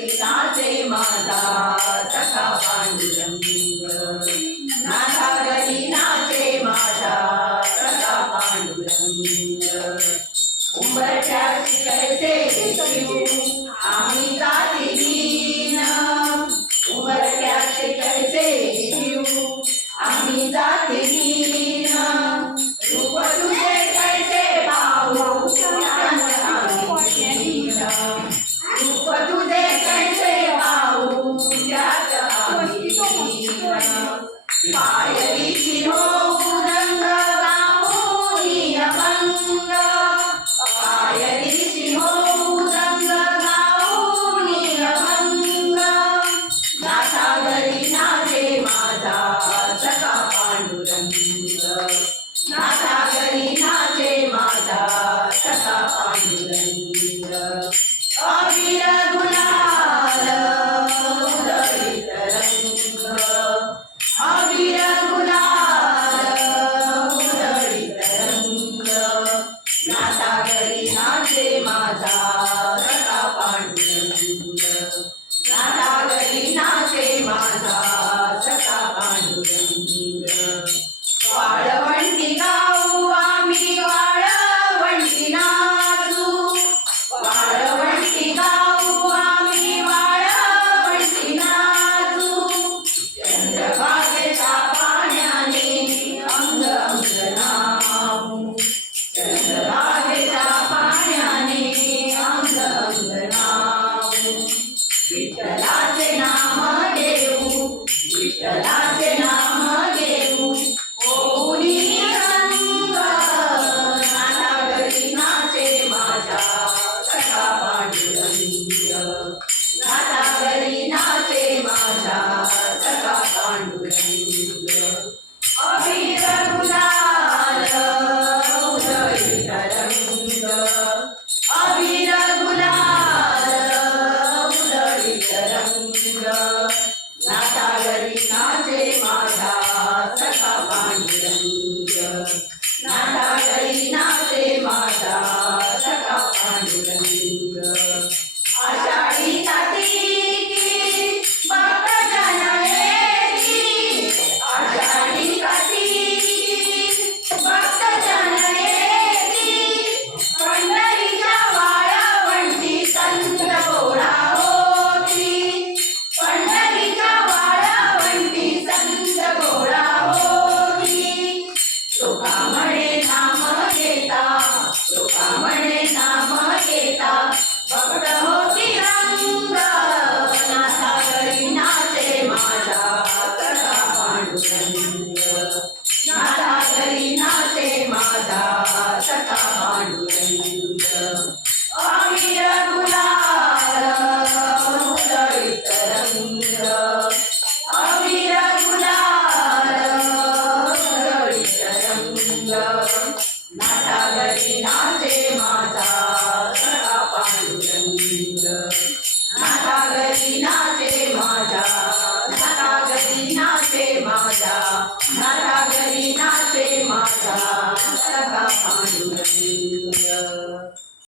घरी नाचे माझा सखा पांडुरंग नाथा घरी नाचे माझा सखा पांडुरंग उंबरठ्याची कैसे शिवू आम्ही जाती दीन उंबरठ्याची कैसे शिवू आम्ही जाती दीन रूप तुझे कैसे पाहू रूप तुझे कैसे पाहू त्यात आम्ही पायरीची होऊ रंग गाऊनी अभंग पायरीची होऊ रंग गाऊनी अभंग नाथा घरी नाचे माझा सखा पांडुरंग नाथा घरी नाचे माझा सखा पांडुरंग अबीर गुलाल उधळीत रंग अबीर गुलाल उधळीत रंग नाथा घरी नाचे माझा सखा पांडुरंग नाथा घरी नाचे माझा सखा पांडुरंग वाळवंटी गाऊ आम्ही वाळवंटी नाचू वाळवंटी गाऊ आम्ही वाळवंटी नाचू चंद्रभागेच्या पाण्याने अंग अंग नामू चंद्रभागेच्या पाण्याने अंग अंग नामू विठ्ठलाचे नाम घेऊ विठ्ठलाचे नाम घेऊ ओनी रंग नाथा घरी नाचे माझा सखा पांडुरंग नाथा घरी नाचे माझा सखा पांडुरंग अबीर गुलाल उधळीत रंग अबीर गुलाल उधळीत रंग नाथा घरी नाचे माझा सखा पांडुरंग नाथा घरी नाचे माझा सखा पांडुरंग आषाढी कार्तिकी भक्त जन येती आषाढी कार्तिकी भक्त जन येती पंढरीच्या वाळवंटी संत गोळा होती पंढरीच्या वाळवंटी संत गोळा होती तुका म्हणे नाम घेता तुका म्हणे नाम घेता भक्त होती रंग नाथा घरी नाचे माझा सखा पांडुरंग नाथा घरी नाचे माझा सखा पांडुरंग अबीर गुलाल उधळीत रंग अबीर गुलाल उधळीत रंग नाथा घरी नाचे माझा सखा पांडुरंग नाथा घरी नाचे माझा नाथा घरी नाचे माझा नाथा घरी